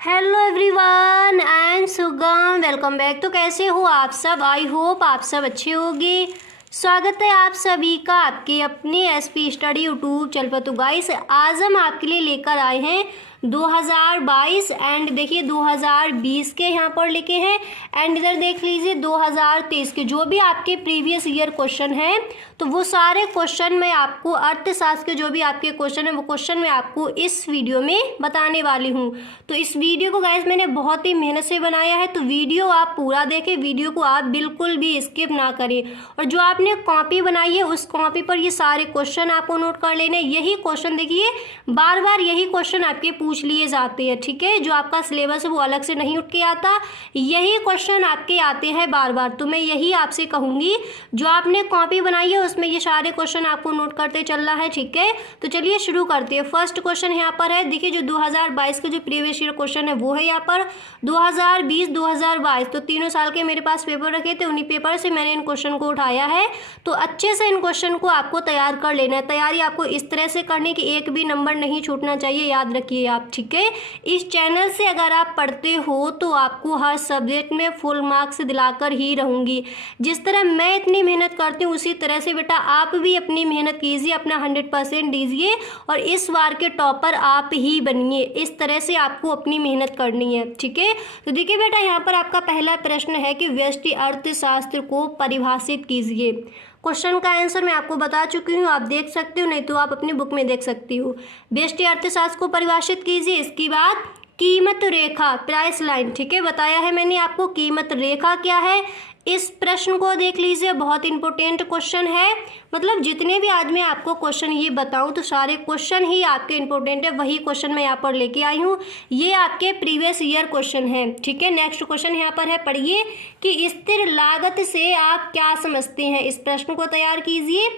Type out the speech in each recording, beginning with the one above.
Hello everyone, I am सुगम। Welcome back. तो कैसे हो आप सब? आई होप आप सब अच्छे होंगे। स्वागत है आप सभी का आपके अपने एसपी स्टडी यूट्यूब चैनल पर। तो गाइस, आज हम आपके लिए लेकर आए हैं 2022 एंड देखिए 2020 के यहाँ पर लिखे हैं एंड इधर देख लीजिए 2023 के जो भी आपके प्रीवियस ईयर क्वेश्चन हैं। तो वो सारे क्वेश्चन मैं आपको अर्थशास्त्र के जो भी आपके क्वेश्चन हैं वो क्वेश्चन मैं आपको इस वीडियो में बताने वाली हूँ। तो इस वीडियो को गाइस मैंने बहुत ही मेहनत से बनाया है, तो वीडियो आप पूरा देखें, वीडियो को आप बिल्कुल भी स्किप ना करें। और जो आपने कॉपी बनाई है उस कॉपी पर ये सारे क्वेश्चन आपको नोट कर लेने। यही क्वेश्चन देखिए बार बार यही क्वेश्चन आपके पूछ लिए जाते हैं, ठीक है। जो आपका सिलेबस है वो अलग से नहीं उठ के आता, यही क्वेश्चन आपके आते हैं बार बार। तो मैं यही आपसे कहूँगी जो आपने कॉपी बनाई है उसमें ये सारे क्वेश्चन आपको नोट करते चलना है, ठीक है। तो चलिए शुरू करते हैं। फर्स्ट क्वेश्चन यहाँ पर है, देखिए जो 2022 के जो प्रीवियस ईयर क्वेश्चन है वो है यहाँ पर 2020 2022। तो तीनों साल के मेरे पास पेपर रखे थे, उन्हीं पेपर से मैंने इन क्वेश्चन को उठाया है। तो अच्छे से इन क्वेश्चन को आपको तैयार कर लेना है। तैयारी आपको इस तरह से करनी कि एक भी नंबर नहीं छूटना चाहिए, याद रखिए आप, ठीक है। इस चैनल से अगर आप पढ़ते हो तो आपको हर सब्जेक्ट में फुल मार्क्स दिलाकर ही रहूँगी। जिस तरह मैं इतनी मेहनत करती हूँ उसी तरह से बेटा आप भी अपनी मेहनत कीजिए, अपना 100% दीजिए और इस बार के टॉपर आप ही बनिए। इस तरह से आपको अपनी मेहनत करनी है, ठीक है। तो देखिए बेटा यहाँ पर आपका पहला प्रश्न है कि व्यष्टि अर्थशास्त्र को परिभाषित कीजिए। क्वेश्चन का आंसर मैं आपको बता चुकी हूँ, आप देख सकते हो, नहीं तो आप अपनी बुक में देख सकती हो। व्यष्टि अर्थशास्त्र को परिभाषित कीजिए। इसके बाद कीमत रेखा, प्राइस लाइन, ठीक है, बताया है मैंने आपको कीमत रेखा क्या है। इस प्रश्न को देख लीजिए, बहुत इंपॉर्टेंट क्वेश्चन है। मतलब जितने भी आज मैं आपको क्वेश्चन ये बताऊं तो सारे क्वेश्चन ही आपके इंपॉर्टेंट है, वही क्वेश्चन मैं यहाँ पर लेके आई हूँ। ये आपके प्रीवियस ईयर क्वेश्चन है, ठीक है। नेक्स्ट क्वेश्चन यहाँ पर है, पढ़िए कि स्थिर लागत से आप क्या समझते हैं। इस प्रश्न को तैयार कीजिए।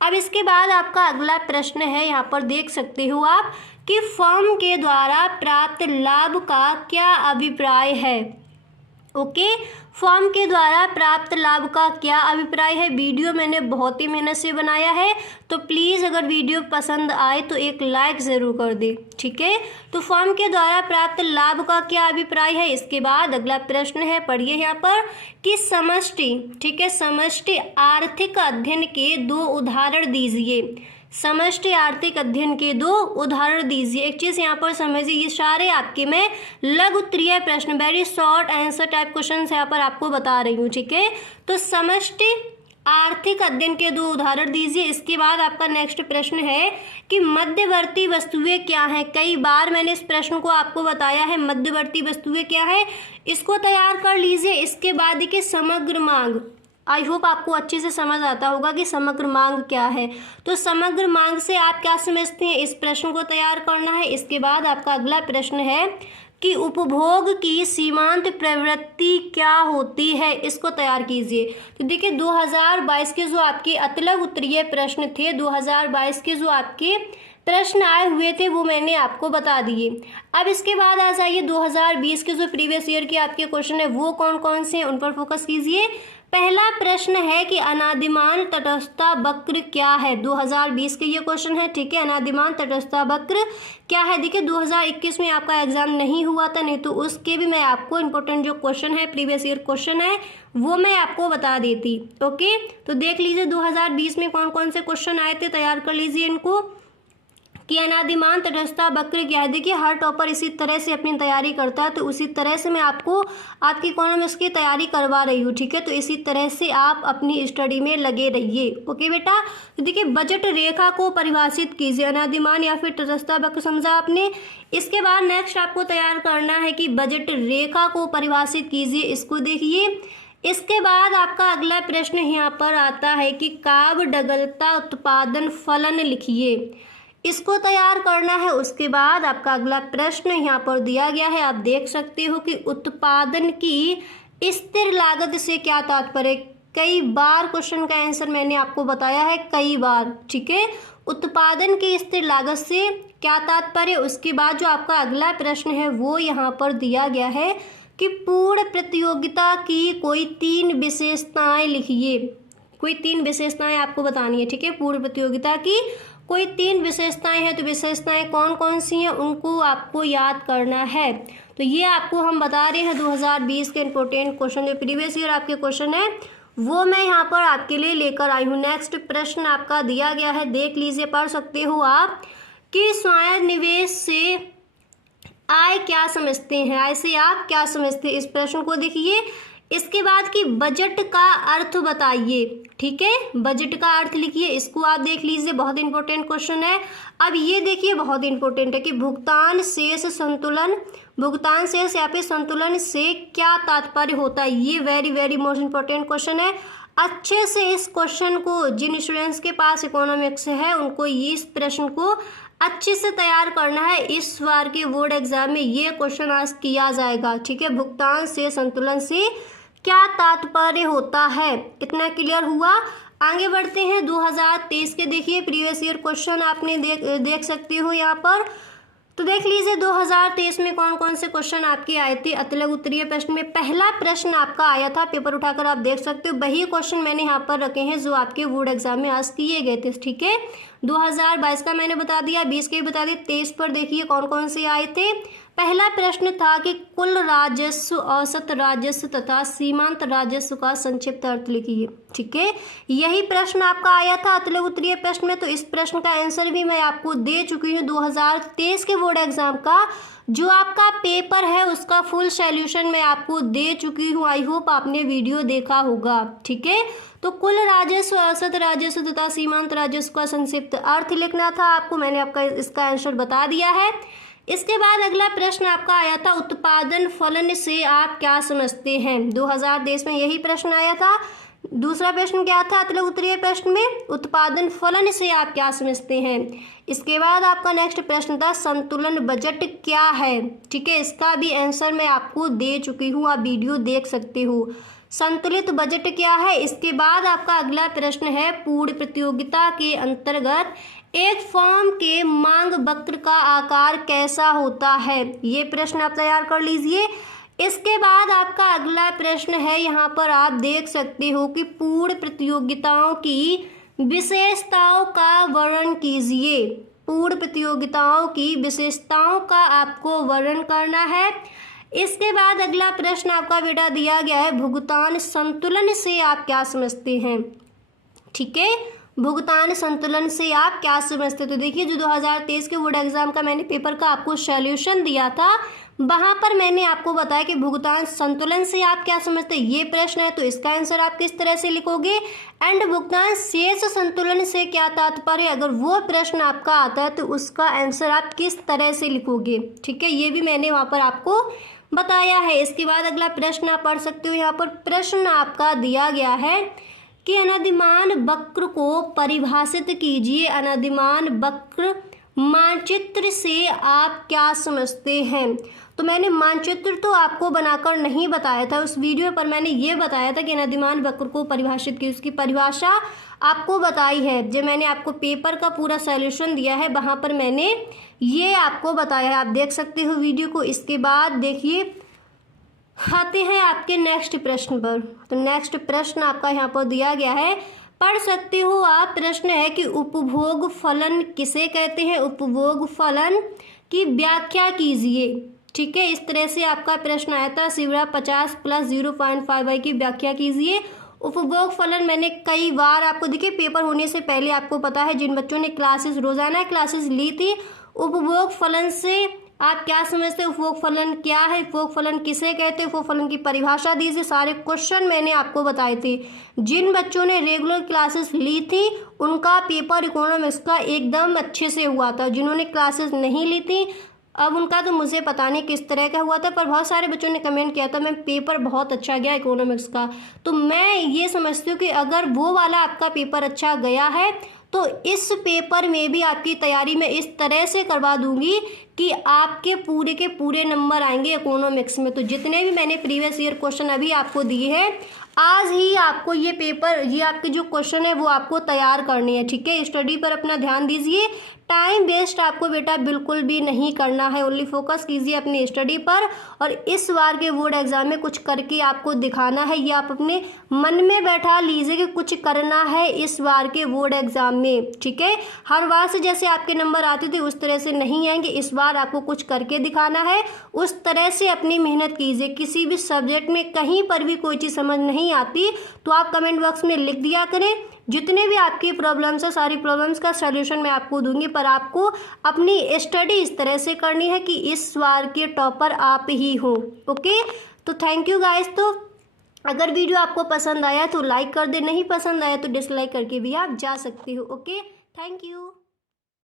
अब इसके बाद आपका अगला प्रश्न है, यहाँ पर देख सकते हो आप कि फर्म के द्वारा प्राप्त लाभ का क्या अभिप्राय है। ओके, फर्म के द्वारा प्राप्त लाभ का क्या अभिप्राय है। वीडियो मैंने बहुत ही मेहनत से बनाया है, तो प्लीज़ अगर वीडियो पसंद आए तो एक लाइक ज़रूर कर दे, ठीक है। तो फर्म के द्वारा प्राप्त लाभ का क्या अभिप्राय है। इसके बाद अगला प्रश्न है, पढ़िए यहाँ पर कि समष्टि, ठीक है, समष्टि आर्थिक अध्ययन के 2 उदाहरण दीजिए। समष्टि आर्थिक अध्ययन के 2 उदाहरण दीजिए। एक चीज़ यहाँ पर समझिए, ये सारे आपके मैं लघु उत्तरीय प्रश्न, very short answer type question यहाँ पर आपको बता रही हूँ, ठीक है। तो समष्टि आर्थिक अध्ययन के 2 उदाहरण दीजिए। इसके बाद आपका नेक्स्ट प्रश्न है कि मध्यवर्ती वस्तुएं क्या हैं। कई बार मैंने इस प्रश्न को आपको बताया है, मध्यवर्ती वस्तुएं क्या है, इसको तैयार कर लीजिए। इसके बाद देखिए समग्र मांग, आई होप आपको अच्छे से समझ आता होगा कि समग्र मांग क्या है। तो समग्र मांग से आप क्या समझते हैं, इस प्रश्न को तैयार करना है। इसके बाद आपका अगला प्रश्न है कि उपभोग की सीमांत प्रवृत्ति क्या होती है, इसको तैयार कीजिए। तो देखिए 2022 के जो आपके अतिलघु उत्तरीय प्रश्न थे, 2022 के जो आपके प्रश्न आए हुए थे वो मैंने आपको बता दिए। अब इसके बाद आ जाइए 2020 के जो प्रीवियस ईयर के आपके क्वेश्चन है वो कौन कौन से हैं, उन पर फोकस कीजिए। पहला प्रश्न है कि अनादिमान तटस्थता वक्र क्या है। 2020 के ये क्वेश्चन है, ठीक है। अनादिमान तटस्थता वक्र क्या है। देखिए 2021 में आपका एग्जाम नहीं हुआ था, नहीं तो उसके भी मैं आपको इंपॉर्टेंट जो क्वेश्चन है, प्रीवियस ईयर क्वेश्चन है, वो मैं आपको बता देती। ओके, तो देख लीजिए 2020 में कौन कौन से क्वेश्चन आए थे, तैयार कर लीजिए इनको कि अनादिमान तटस्थता वक्र क्या है। देखिए हर टॉपर इसी तरह से अपनी तैयारी करता है, तो उसी तरह से मैं आपको आपकी इकोनॉमिक्स की तैयारी करवा रही हूँ, ठीक है। तो इसी तरह से आप अपनी स्टडी में लगे रहिए, ओके बेटा। तो देखिए बजट रेखा को परिभाषित कीजिए। अनादिमान या फिर तटस्थता वक्र समझा आपने। इसके बाद नेक्स्ट आपको तैयार करना है कि बजट रेखा को परिभाषित कीजिए, इसको देखिए। इसके बाद आपका अगला प्रश्न यहाँ पर आता है कि काव्यडगलता उत्पादन फलन लिखिए, इसको तैयार करना है। उसके बाद आपका अगला प्रश्न यहाँ पर दिया गया है, आप देख सकते हो कि उत्पादन की स्थिर लागत से क्या तात्पर्य। कई बार क्वेश्चन का आंसर मैंने आपको बताया है, कई बार, ठीक है। उत्पादन की स्थिर लागत से क्या तात्पर्य। उसके बाद जो आपका अगला प्रश्न है वो यहाँ पर दिया गया है कि पूर्ण प्रतियोगिता की कोई 3 विशेषताएं लिखिए। कोई 3 विशेषताएं आपको बतानी है, ठीक है। पूर्ण प्रतियोगिता की कोई 3 विशेषताएं हैं, तो विशेषताएं कौन कौन सी हैं उनको आपको याद करना है। तो ये आपको हम बता रहे हैं 2020 के इंपॉर्टेंट क्वेश्चन, जो प्रीवियस ईयर आपके क्वेश्चन है वो मैं यहाँ पर आपके लिए लेकर आई हूँ। नेक्स्ट प्रश्न आपका दिया गया है, देख लीजिए, पढ़ सकते हो आप, कि स्वायत्त निवेश से आय क्या समझते हैं, आय से आप क्या समझते हैं। इस प्रश्न को देखिए। इसके बाद कि बजट का अर्थ बताइए, ठीक है, बजट का अर्थ लिखिए, इसको आप देख लीजिए, बहुत इंपॉर्टेंट क्वेश्चन है। अब ये देखिए बहुत इंपॉर्टेंट है कि भुगतान शेष संतुलन, भुगतान शेष या फिर संतुलन से क्या तात्पर्य होता है। ये very very most important question है। अच्छे से इस क्वेश्चन को, जिन स्टूडेंट्स के पास इकोनॉमिक्स है उनको इस प्रश्न को अच्छे से तैयार करना है। इस बार के बोर्ड एग्जाम में ये क्वेश्चन आज किया जाएगा, ठीक है। भुगतान से संतुलन से क्या तात्पर्य होता है, इतना क्लियर हुआ। आगे बढ़ते हैं 2023 के, देखिए प्रीवियस ईयर क्वेश्चन आपने देख सकते हो यहाँ पर। तो देख लीजिए 2023 में कौन कौन से क्वेश्चन आपके आए थे। अतिलघु उत्तरीय प्रश्न में पहला प्रश्न आपका आया था, पेपर उठाकर आप देख सकते हो। वही क्वेश्चन मैंने यहाँ पर रखे हैं जो आपके बोर्ड एग्जाम में आज किए गए थे, ठीक है। 2022 का मैंने बता दिया, 20 के भी बता दिया। 23 पर देखिए कौन कौन से आए थे। पहला प्रश्न था कि कुल राजस्व, औसत राजस्व तथा सीमांत राजस्व का संक्षिप्त अर्थ लिखिए, ठीक है। यही प्रश्न आपका आया था अतिलघु उत्तरीय प्रश्न में। तो इस प्रश्न का आंसर भी मैं आपको दे चुकी हूँ 2023 के बोर्ड एग्जाम का। जो आपका पेपर है उसका फुल सॉल्यूशन मैं आपको दे चुकी हूँ। आई होप आपने वीडियो देखा होगा, ठीक है। तो कुल राजस्व, औसत राजस्व तथा सीमांत राजस्व का संक्षिप्त अर्थ लिखना था आपको, मैंने आपका इसका आंसर बता दिया है। इसके बाद अगला प्रश्न आपका आया था, उत्पादन फलन से आप क्या समझते हैं। 2023 में यही प्रश्न आया था। दूसरा प्रश्न क्या था अतिलघु उत्तरीय प्रश्न में, उत्पादन फलन से आप क्या समझते हैं। इसके बाद आपका नेक्स्ट प्रश्न था संतुलन बजट क्या है, ठीक है। इसका भी आंसर मैं आपको दे चुकी हूँ, आप वीडियो देख सकते हो। संतुलित बजट क्या है। इसके बाद आपका अगला प्रश्न है, पूर्ण प्रतियोगिता के अंतर्गत एक फर्म के मांग वक्र का आकार कैसा होता है। ये प्रश्न आप तैयार कर लीजिए। इसके बाद आपका अगला प्रश्न है, यहाँ पर आप देख सकते हो कि पूर्ण प्रतियोगिताओं की विशेषताओं का वर्णन कीजिए। पूर्ण प्रतियोगिताओं की विशेषताओं का आपको वर्णन करना है। इसके बाद अगला प्रश्न आपका बेटा दिया गया है, भुगतान संतुलन से आप क्या समझते हैं, ठीक है। भुगतान संतुलन से आप क्या समझते। तो देखिए जो 2023 के बोर्ड एग्जाम का मैंने पेपर का आपको सॉल्यूशन दिया था, वहां पर मैंने आपको बताया कि भुगतान संतुलन से आप क्या समझते हैं, ये प्रश्न है। तो इसका आंसर आप किस तरह से लिखोगे। एंड भुगतान शेष संतुलन से क्या तात्पर्य, अगर वो प्रश्न आपका आता है तो उसका आंसर आप किस तरह से लिखोगे, ठीक है। ये भी मैंने वहाँ पर आपको बताया है। इसके बाद अगला प्रश्न आप पढ़ सकते हो। यहाँ पर प्रश्न आपका दिया गया है कि अनधिमान वक्र को परिभाषित कीजिए। अनधिमान वक्र मानचित्र से आप क्या समझते हैं। तो मैंने मानचित्र तो आपको बनाकर नहीं बताया था उस वीडियो पर, मैंने ये बताया था कि अनधिमान वक्र को परिभाषित की, उसकी परिभाषा आपको बताई है। जो मैंने आपको पेपर का पूरा सॉल्यूशन दिया है वहाँ पर मैंने ये आपको बताया है, आप देख सकते हो वीडियो को। इसके बाद देखिए आते हैं आपके नेक्स्ट प्रश्न पर। तो नेक्स्ट प्रश्न आपका यहाँ पर दिया गया है, पढ़ सकते हो आप। प्रश्न है कि उपभोग फलन किसे कहते हैं। उपभोग फलन की व्याख्या कीजिए, ठीक है। इस तरह से आपका प्रश्न आया था, सिवरा 50 + 0.5 की व्याख्या कीजिए। उपभोग फलन मैंने कई बार आपको, देखिए पेपर होने से पहले आपको पता है, जिन बच्चों ने क्लासेस रोजाना क्लासेस ली थी, उपभोग फलन से आप क्या समझते हो, उपभोग फलन क्या है, उपभोग फलन किसे कहते हैं, उपभोग फलन की परिभाषा दीजिए। सारे क्वेश्चन मैंने आपको बताए थे। जिन बच्चों ने रेगुलर क्लासेस ली थी उनका पेपर इकोनॉमिक्स का एकदम अच्छे से हुआ था। जिन्होंने क्लासेस नहीं ली थी अब उनका तो मुझे पता नहीं किस तरह का हुआ था, पर बहुत सारे बच्चों ने कमेंट किया था मैम पेपर बहुत अच्छा गया इकोनॉमिक्स का। तो मैं ये समझती हूँ कि अगर वो वाला आपका पेपर अच्छा गया है तो इस पेपर में भी आपकी तैयारी मैं इस तरह से करवा दूंगी कि आपके पूरे के पूरे नंबर आएंगे इकोनॉमिक्स में। तो जितने भी मैंने प्रीवियस ईयर क्वेश्चन अभी आपको दिए हैं, आज ही आपको ये पेपर, ये आपके जो क्वेश्चन है वो आपको तैयार करनी है, ठीक है। स्टडी पर अपना ध्यान दीजिए, टाइम वेस्ट आपको बेटा बिल्कुल भी नहीं करना है, ओनली फोकस कीजिए अपनी स्टडी पर। और इस बार के बोर्ड एग्जाम में कुछ करके आपको दिखाना है, ये आप अपने मन में बैठा लीजिए कि कुछ करना है इस बार के बोर्ड एग्जाम में, ठीक है। हर बार से जैसे आपके नंबर आते थे उस तरह से नहीं आएंगे, इस बार आपको कुछ करके दिखाना है, उस तरह से अपनी मेहनत कीजिए। किसी भी सब्जेक्ट में कहीं पर भी कोई चीज़ समझ नहीं आती तो आप कमेंट बॉक्स में लिख दिया करें, जितने भी आपकी प्रॉब्लम्स है सारी प्रॉब्लम्स का सलूशन मैं आपको दूंगी, पर आपको अपनी स्टडी इस तरह से करनी है कि इस बार के टॉपर आप ही हो, ओके। तो थैंक यू गाइस। तो अगर वीडियो आपको पसंद आया तो लाइक कर दे, नहीं पसंद आया तो डिसलाइक करके भी आप जा सकते हो, ओके। Thank you.